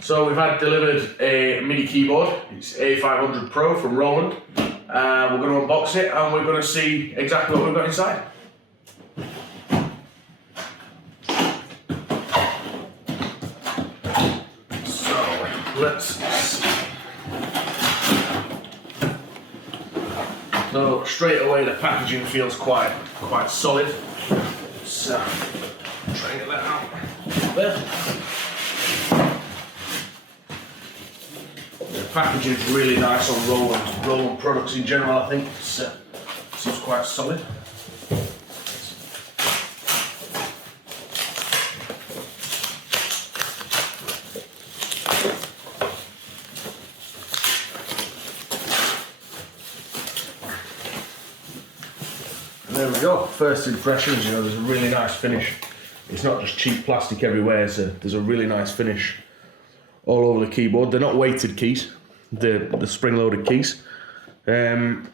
So we've had delivered a MIDI keyboard. It's A500 Pro from Roland. We're going to unbox it and we're going to see exactly what we've got inside. So let's see. So straight away the packaging feels quite solid. So try and get that out there. The packaging is really nice on Roland products in general. I think it seems quite solid. And there we go. First impressions. There's a really nice finish. It's not just cheap plastic everywhere. There's a really nice finish all over the keyboard. They're not weighted keys, the spring-loaded keys. And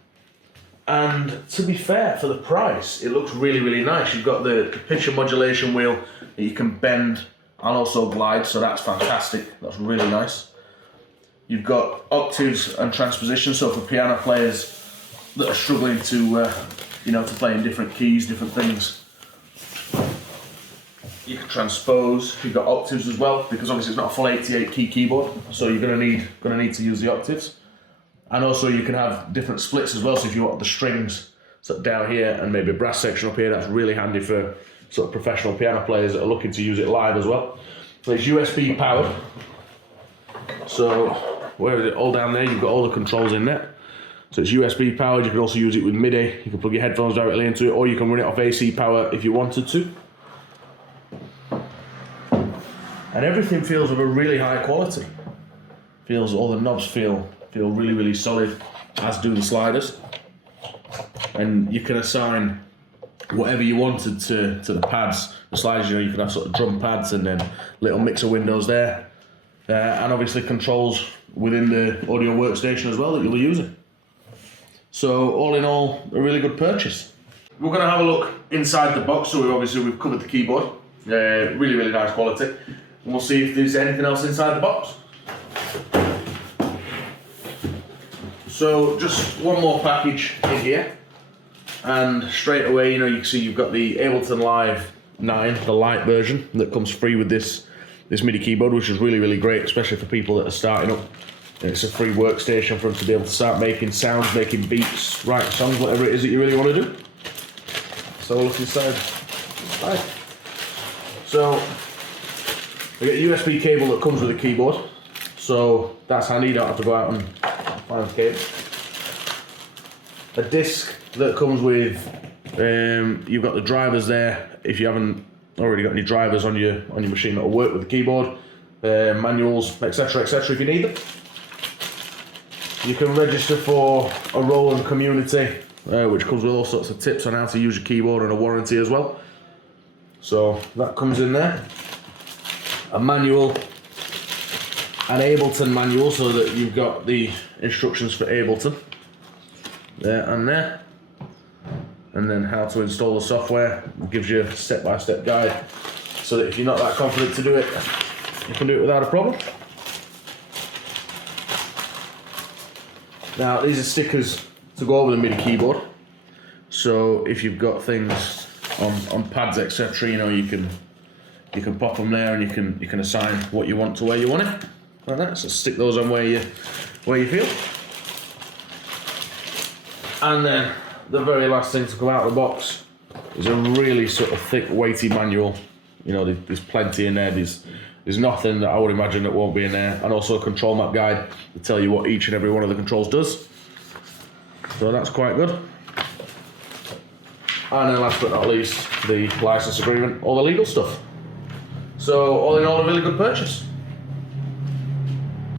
to be fair, for the price, it looks really nice. You've got the pitch and modulation wheel that you can bend and also glide, so that's fantastic. That's really nice. You've got octaves and transposition, so for piano players that are struggling to to play in different keys, different things, you can transpose. You've got octaves as well, because obviously it's not a full 88 key keyboard, so you're gonna need to use the octaves. And also you can have different splits as well, so if you want the strings sort of down here and maybe a brass section up here, that's really handy for sort of professional piano players that are looking to use it live as well. So it's USB powered. So where is it? All down there, you've got all the controls in there. So it's USB powered. You can also use it with MIDI. You can plug your headphones directly into it, or you can run it off AC power if you wanted to. And everything feels of a really high quality. All the knobs feel really solid, as do the sliders. And you can assign whatever you wanted to the pads. The sliders, you can have sort of drum pads and then little mixer windows there. And obviously controls within the audio workstation as well that you'll be using. So all in all, a really good purchase. We're going to have a look inside the box. So we've covered the keyboard. Really nice quality. And we'll see if there's anything else inside the box. So just one more package in here. And straight away, you can see you've got the Ableton Live 9, the light version, that comes free with this MIDI keyboard, which is really great, especially for people that are starting up. It's a free workstation for them to be able to start making sounds, making beats, writing songs, whatever it is that you really want to do. So we'll look inside. Right. So we get a USB cable that comes with the keyboard, so that's handy. You don't have to go out and find the cable. A disc that comes with, you've got the drivers there. If you haven't already got any drivers on your machine that will work with the keyboard, manuals, etc. if you need them. You can register for a Roland community, which comes with all sorts of tips on how to use your keyboard and a warranty as well. So that comes in there. A manual, an Ableton manual, so that you've got the instructions for Ableton there and there. And then how to install the software. It gives you a step-by-step guide, so that if you're not that confident to do it, you can do it without a problem. Now these are stickers to go over the MIDI keyboard, so if you've got things on pads, etc., you can pop them there, and you can assign what you want to where you want it, like that. So stick those on where you feel. And then the very last thing to come out of the box is a really sort of thick, weighty manual. There's plenty in there. There's nothing that I would imagine that won't be in there, and also a control map guide to tell you what each and every one of the controls does. So that's quite good. And then last but not least, the license agreement, all the legal stuff. So all in all, a really good purchase.